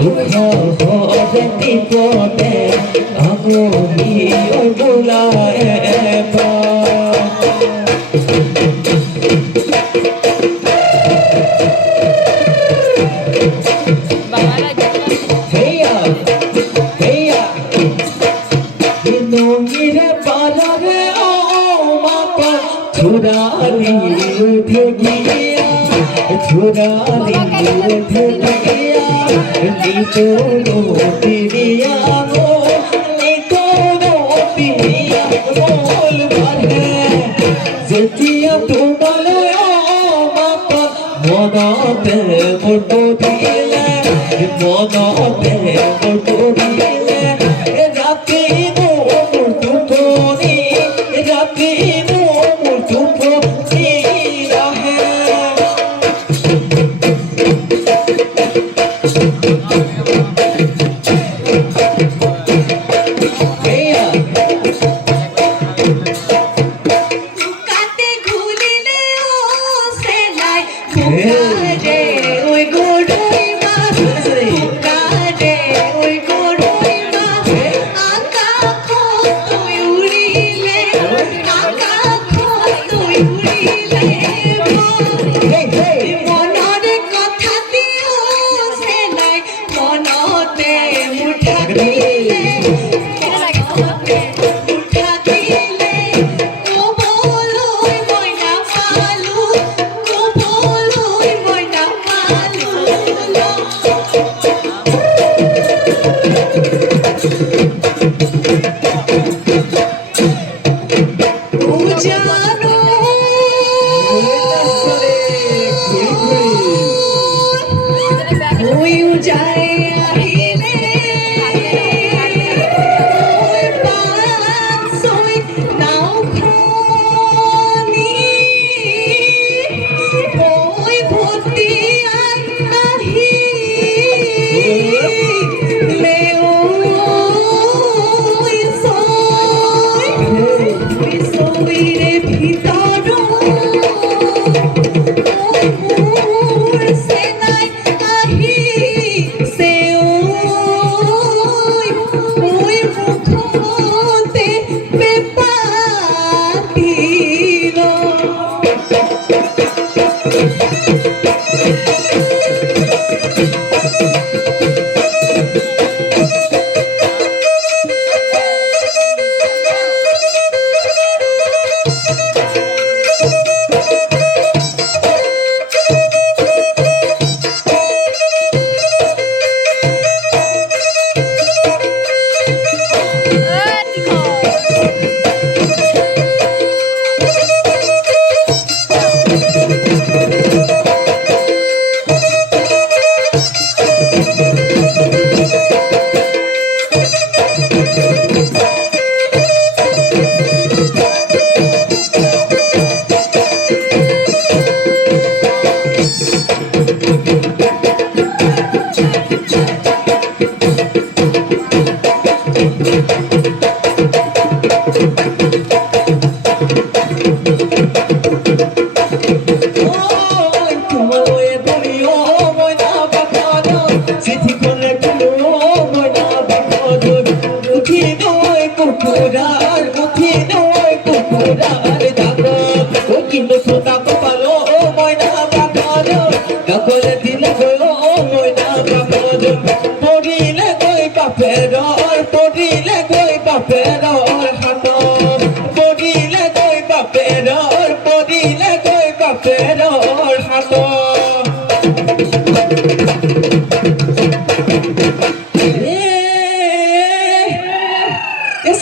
উঠে বিপদে আমি ওই বুলায় छुराली उठ गया छुराली उठ गया नीतो पिरिया गो नीतो पिरिया बोल भरे जेतिया तुम्हारे बापा मनाते मोटो दिले मनाते मोटो दिले राती नो मुर्तु कोनी राती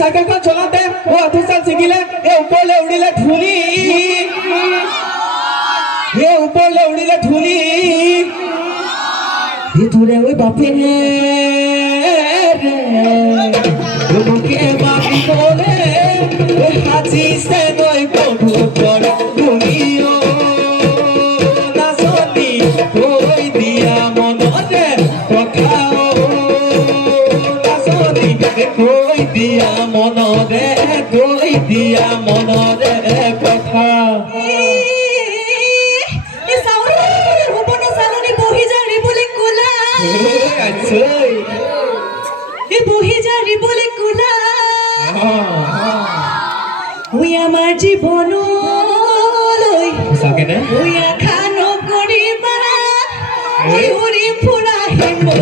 साइकिल को चलाते वो अतिशय सिगिले ये ऊपर ले उड़ीले धूली ये ऊपर ले उड़ीले धूली ये धूले वो बापे रे वो के बापी बोले वो हाथी से कोई कोठू पर दुनिया ना सोनी कोई दिया मनोरे पखाओ ना सोनी कोई दिया मनोरे कोई दिया मनोरे पखा ये सावरी ऊपर ना सालोनी बोही जा रे बोले कोला sơi বহি যাৰি বলে কোলা ওই আমার জীবনলৈ সঁচাকেনে ওই আশা নকৰিবা ওই উৰি ফুৰা হেমল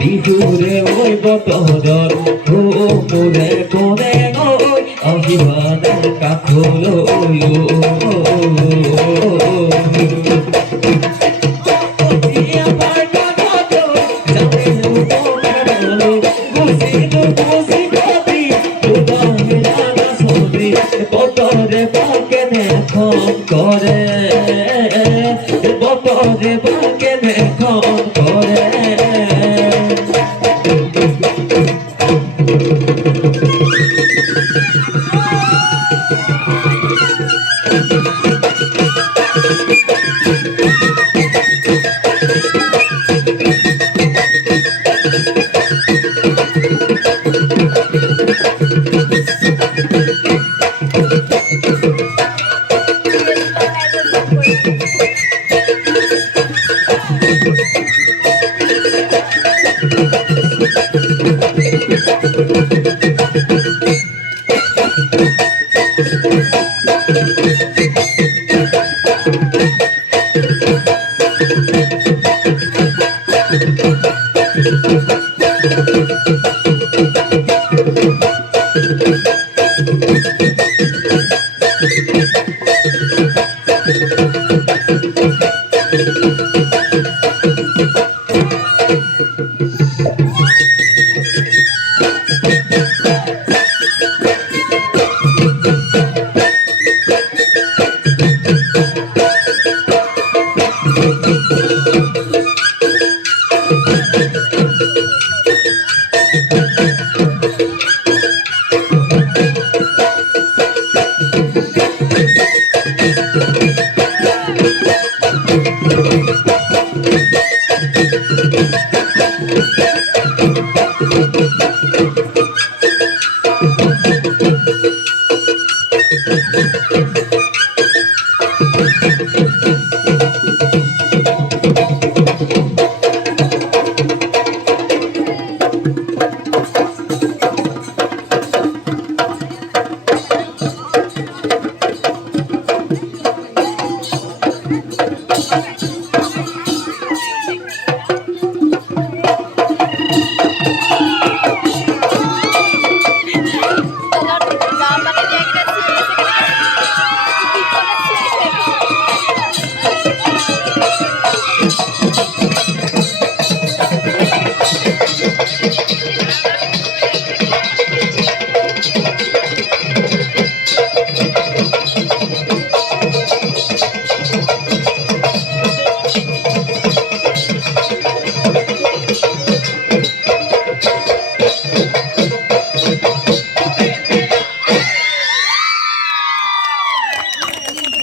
বিহুরে ওই বতদর ও মোরে কোনে ওই অভিবাদন কাখলো বতরে বাকে এখন করে বতরে বাকে এখন করে